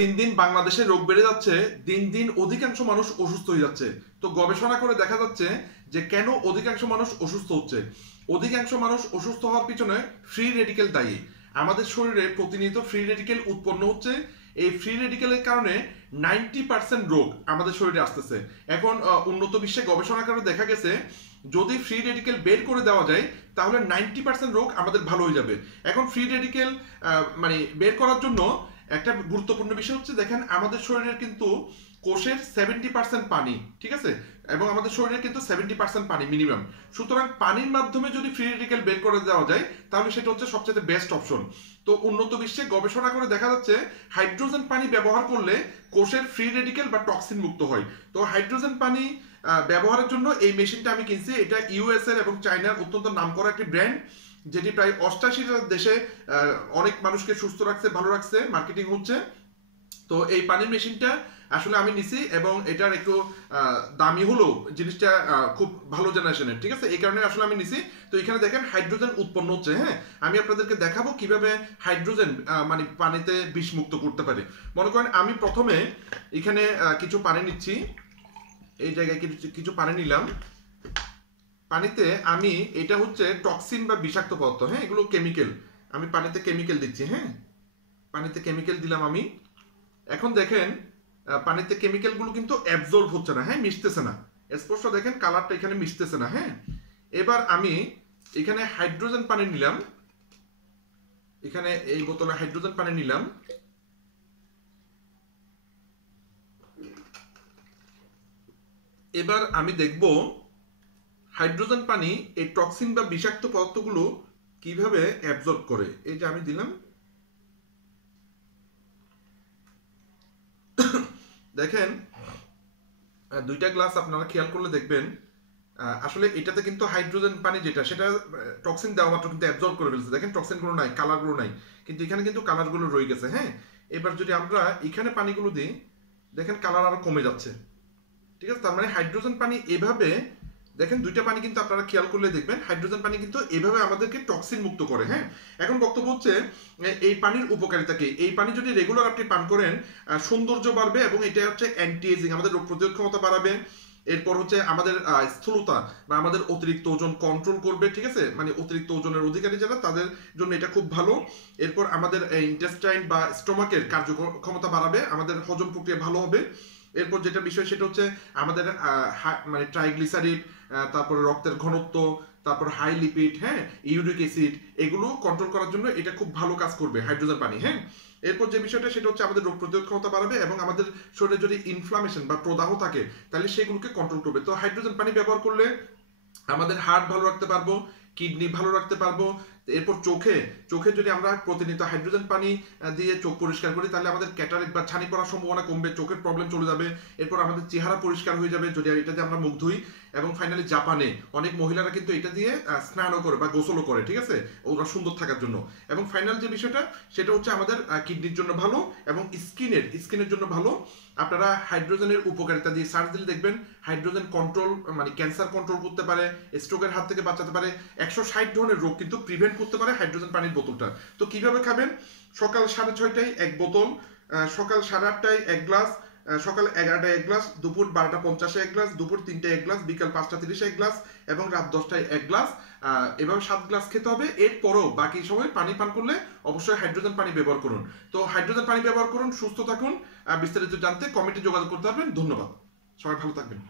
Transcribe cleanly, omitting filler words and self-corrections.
দিন দিন বাংলাদেশে রোগ বেড়ে যাচ্ছে, দিন দিন অধিকাংশ মানুষ অসুস্থ হয়ে যাচ্ছে। তো গবেষণা করে দেখা যাচ্ছে যে কেন অধিকাংশ মানুষ অসুস্থ হচ্ছে। অধিকাংশ মানুষ অসুস্থ হওয়ার পিছনে ফ্রি রেডিকেল দায়ী। আমাদের শরীরে প্রতিনিয়ত ফ্রি রেডিকেল উৎপন্ন হচ্ছে। এই ফ্রি রেডিকেলের কারণে 90% রোগ আমাদের শরীরে আসতেছে। এখন উন্নত বিশ্বে গবেষণা করে দেখা গেছে যদি ফ্রি রেডিকেল বের করে দেওয়া যায় তাহলে 90% রোগ আমাদের ভালো হয়ে যাবে। এখন ফ্রি রেডিকেল মানে বের করার জন্য একটা গুরুত্বপূর্ণ বিষয় হচ্ছে, দেখেন আমাদের শরীরের কিন্তু কোষের 70% পানি, ঠিক আছে, এবং আমাদের শরীরের কিন্তু 70% পানি মিনিমাম। সুতরাং পানির মাধ্যমে যদি ফ্রি রেডিকেল বের করে দেওয়া যায় তাহলে সেটা হচ্ছে সবচেয়ে বেস্ট অপশন। তো উন্নত বিশ্বে গবেষণা করে দেখা যাচ্ছে হাইড্রোজেন পানি ব্যবহার করলে কোষের ফ্রি রেডিকেল বা টক্সিন মুক্ত হয়। তো হাইড্রোজেন পানি ব্যবহারের জন্য এই মেশিনটা আমি কিনছি। এটা ইউএস এর এবং চায়নার অত্যন্ত নামকরা একটি ব্র্যান্ড, যেটি প্রায় 88টা দেশে অনেক মানুষকে সুস্থ রাখছে, ভালো রাখছে, মার্কেটিং হচ্ছে। তো এই পানির মেশিনটা আসলে আমি নিছি এবং এটার একটু দামি হলেও জিনিসটা খুব ভালো জেনারেশনের, ঠিক আছে, এই কারণে আসলে আমি নিছি। তো এখানে দেখেন হাইড্রোজেন উৎপন্ন হচ্ছে। হ্যাঁ, আমি আপনাদেরকে দেখাবো কিভাবে হাইড্রোজেন মানে পানিতে বিষমুক্ত করতে পারে। মনে করেন আমি প্রথমে এখানে কিছু পানি নিচ্ছি, এই জায়গায় কিছু পানি নিলাম। পানিতে আমি, এটা হচ্ছে টক্সিন বা বিষাক্ত পদার্থ, হ্যাঁ, এগুলো কেমিক্যাল। আমি পানিতে কেমিক্যাল দিচ্ছি। হ্যাঁ, পানিতে কেমিক্যাল দিলাম আমি। এখন দেখেন পানিতে কেমিক্যালগুলো কিন্তু অ্যাবজর্ব হচ্ছে না, হ্যাঁ, মিশতেছে না। স্পষ্ট দেখেন কালারটা এখানে মিশতেছে না। হ্যাঁ, এবার আমি এখানে হাইড্রোজেন পানি নিলাম, এখানে এই বোতলে হাইড্রোজেন পানি নিলাম। এবার আমি দেখব হাইড্রোজেন পানি এই টক্সিন বা বিষাক্ত পদার্থগুলো কিভাবে অ্যাবজর্ব করে। এই যে আমি দিলাম, দেখেন দুইটা গ্লাস আপনারা খেয়াল করলে দেখবেন আসলে এটাতে কিন্তু হাইড্রোজেন পানি যেটা, সেটা টক্সিন দেওয়া মাত্র কিন্তু অ্যাবজর্ব করে ফেলছে। দেখেন টক্সিনগুলো নাই, কালারগুলো নাই, কিন্তু এখানে কিন্তু কালারগুলো রয়ে গেছে। হ্যাঁ, এবার যদি আমরা এখানে পানিগুলো দিই, দেখেন কালার আরো কমে যাচ্ছে, ঠিক আছে। তার মানে হাইড্রোজেন পানি এভাবে, দেখেন দুইটা পানি কিন্তু আপনারা খেয়াল করলে দেখবেন হাইড্রোজেন পানি কিন্তু এভাবে আমাদেরকে টক্সিন মুক্ত করে। হ্যাঁ, এখন বক্তব্য হচ্ছে এই পানির উপকারিতা কি। এই পানি যদি রেগুলার আপনি পান করেন সৌন্দর্য বাড়বে এবং এটা হচ্ছে অ্যান্টি এজিং, আমাদের রোগ প্রতিরোধ ক্ষমতা বাড়াবে। এরপর হচ্ছে আমাদের স্থূলতা বা আমাদের অতিরিক্ত ওজন কন্ট্রোল করবে, ঠিক আছে, মানে অতিরিক্ত ওজনের অধিকারী যারা তাদের জন্য এটা খুব ভালো। এরপর আমাদের ইন্টেস্টাইন বা স্টোমাকের কার্যক্ষমতা বাড়াবে, আমাদের হজম প্রক্রিয়া ভালো হবে। এরপর যেটা বিষয় সেটা হচ্ছে আমাদের মানে ট্রাইগ্লিসারিড, তারপরে রক্তের ঘনত্ব, তারপর হাই লিপিড, হ্যাঁ, ইউরিক অ্যাসিড, এগুলো কন্ট্রোল করার জন্য এটা খুব ভালো কাজ করবে হাইড্রোজেন পানি। হ্যাঁ, এরপর যে বিষয়টা সেটা হচ্ছে আমাদের রোগ প্রতিরোধ ক্ষমতা বাড়াবে এবং আমাদের শরীরে যদি ইনফ্লামেশন বা প্রদাহ থাকে তাহলে সেগুলোকে কন্ট্রোল করবে। তো হাইড্রোজেন পানি ব্যবহার করলে আমাদের হার্ট ভালো রাখতে পারবো, কিডনি ভালো রাখতে পারবো। এরপর চোখে যদি আমরা প্রতিনিয়ত হাইড্রোজেন পানি দিয়ে চোখ পরিষ্কার করি তাহলে আমাদের ক্যাটারেক্ট বা ছানি পড়ার সম্ভাবনা কমবে, চোখের প্রবলেম চলে যাবে। এরপর আমাদের চেহারা পরিষ্কার হয়ে যাবে যদি এটা দিয়ে আমরা মুখ ধুই। এবং ফাইনালি জাপানে অনেক মহিলারা কিন্তু এটা দিয়ে স্নানও করে বা গোসলও করে, ঠিক আছে, ওরা সুন্দর থাকার জন্য। এবং ফাইনাল যে বিষয়টা সেটা হচ্ছে আমাদের কিডনির জন্য ভালো এবং স্কিনের জন্য ভালো। আপনারা হাইড্রোজেনের উপকারিতা দিয়ে সার্চ দিলে দেখবেন হাইড্রোজেন কন্ট্রোল, মানে ক্যান্সার কন্ট্রোল করতে পারে, স্ট্রোকের হাত থেকে বাঁচাতে পারে, 160 ধরনের রোগ কিন্তু প্রিভেন্ট করতে পারে হাইড্রোজেন পানির বোতলটা। তো কিভাবে খাবেন? সকাল 6:30টায় এক বোতল, সকাল 8:30টায় এক গ্লাস, সকাল 11টায় এক গ্লাস, দুপুর 12:50-এ এক গ্লাস, দুপুর 3টায় এক গ্লাস, বিকাল 5:30-এ এক গ্লাস এবং রাত 10টায় এক গ্লাস। এভাবে 7 গ্লাস খেতে হবে। এরপরও বাকি সময় পানি পান করলে অবশ্যই হাইড্রোজেন পানি ব্যবহার করুন। তো হাইড্রোজেন পানি ব্যবহার করুন, সুস্থ থাকুন। বিস্তারিত জানতে কমেন্টে যোগাযোগ করতে পারবেন। ধন্যবাদ, সবাই ভালো থাকবেন।